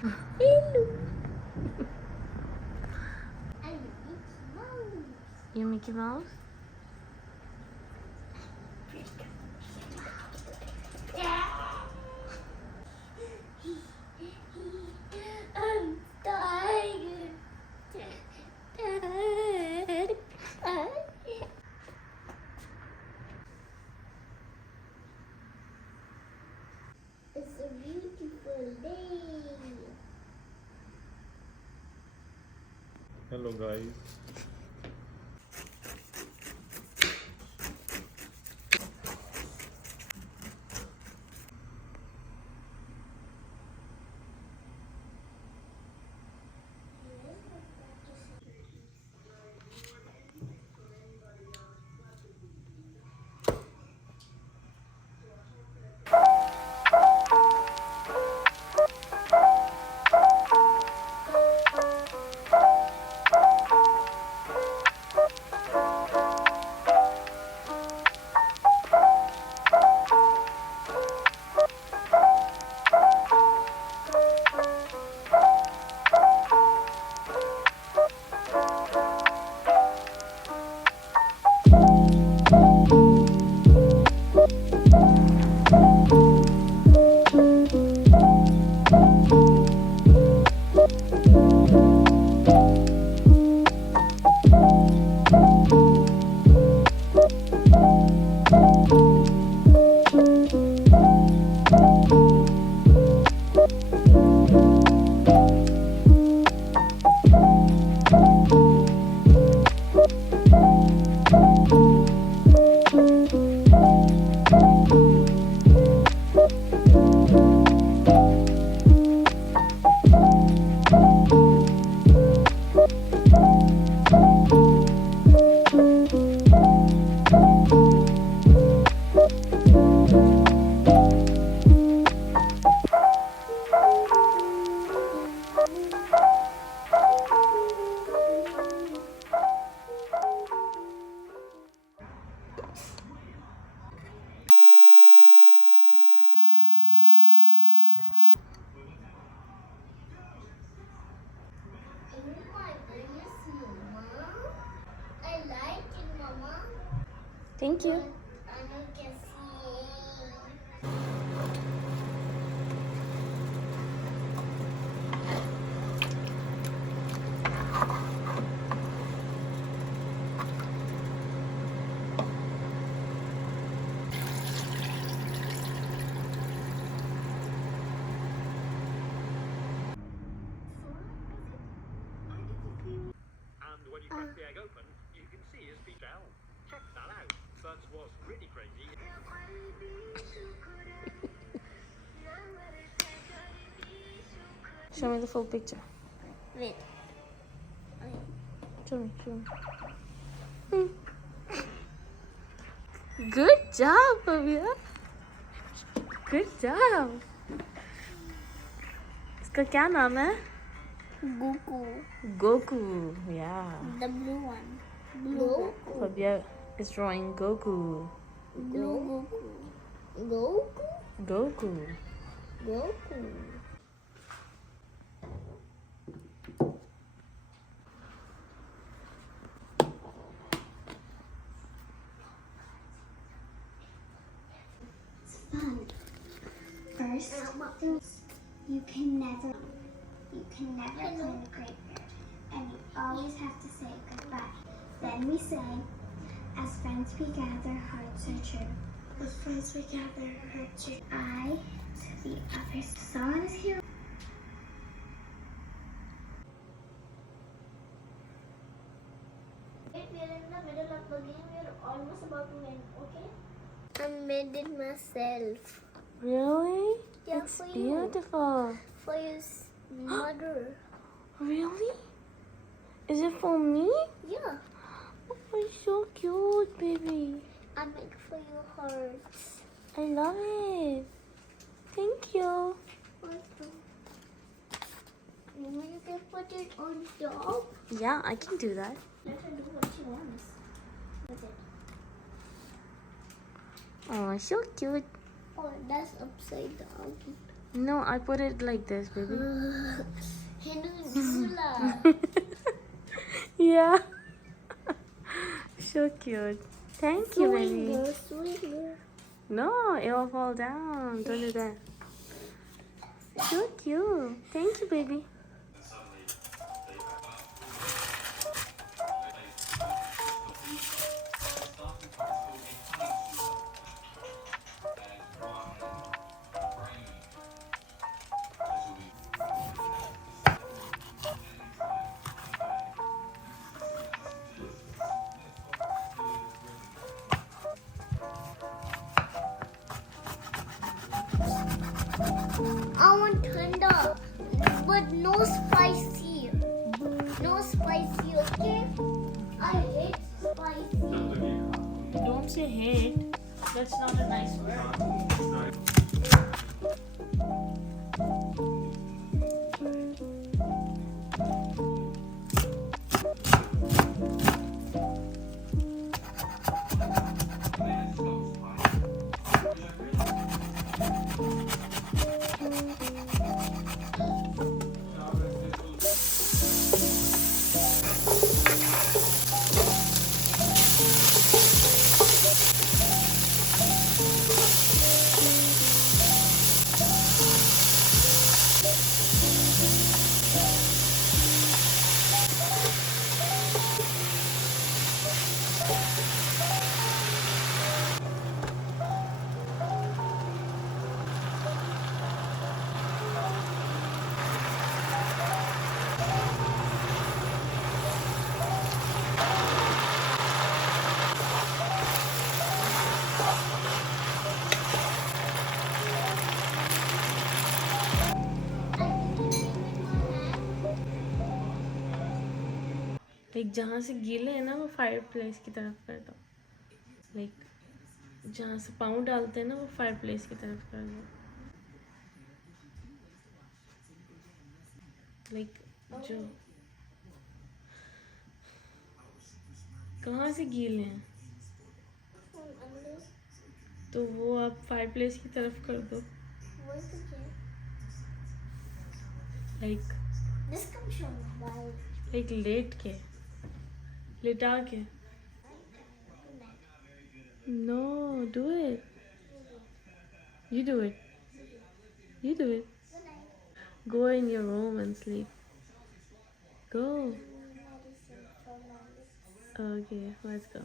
Hello. I'm Mickey Mouse. You Mickey Mouse? I'm tired. It's a beautiful day. Hello guys. Oh my goodness, Mama. I like it, Mama. Thank you. I know can see. And when you crack the egg open, you can see his peach shell. Check that out. But what's really crazy... Show me the full picture. Wait. Show me, show me. Good job, Bhavya. Good job. इसका क्या नाम है? Goku. Goku. Yeah. The blue one. Blue Goku. Bhavya is drawing Goku. Blue Goku. Goku? Goku. Goku. Fun. First, you can never clean the graveyard, and you always have to say goodbye. Then we say, as friends we gather, hearts are true. As friends we gather, hearts are true. I to the others. Someone is here. We are in the middle of the game. We are almost about to win, okay? I made it myself. Really? Yeah, It's for you. beautiful. For your mother. Really? Is it for me? Yeah. Oh, it's so cute, baby. I make for you hearts. I love it. Thank you. Awesome. Mama, you can put it on top. Yeah, I can do that. Let her do what she wants with it. Oh, so cute. Oh, that's upside down. No, I put it like this, baby. Yeah. So cute. Thank you, baby. Swinger. No, it will fall down. Don't do that. So cute. Thank you, baby. I want thunder, but no spicy. No spicy, okay? I hate spicy. Don't say hate. That's not a nice word. Like जहाँ से गीले है ना वो fire place की तरफ कर दो. लाइक जहाँ से पाँव डालते हैं ना वो फायर प्लेस की तरफ कर दो. लाइक जो कहाँ से गीले हैं तो वो आप फायर प्लेस की तरफ कर दो. लाइक लाइक लेट के लेटा के. No do it. You do it. You do it. Go in your room and sleep. Go. Okay, let's go.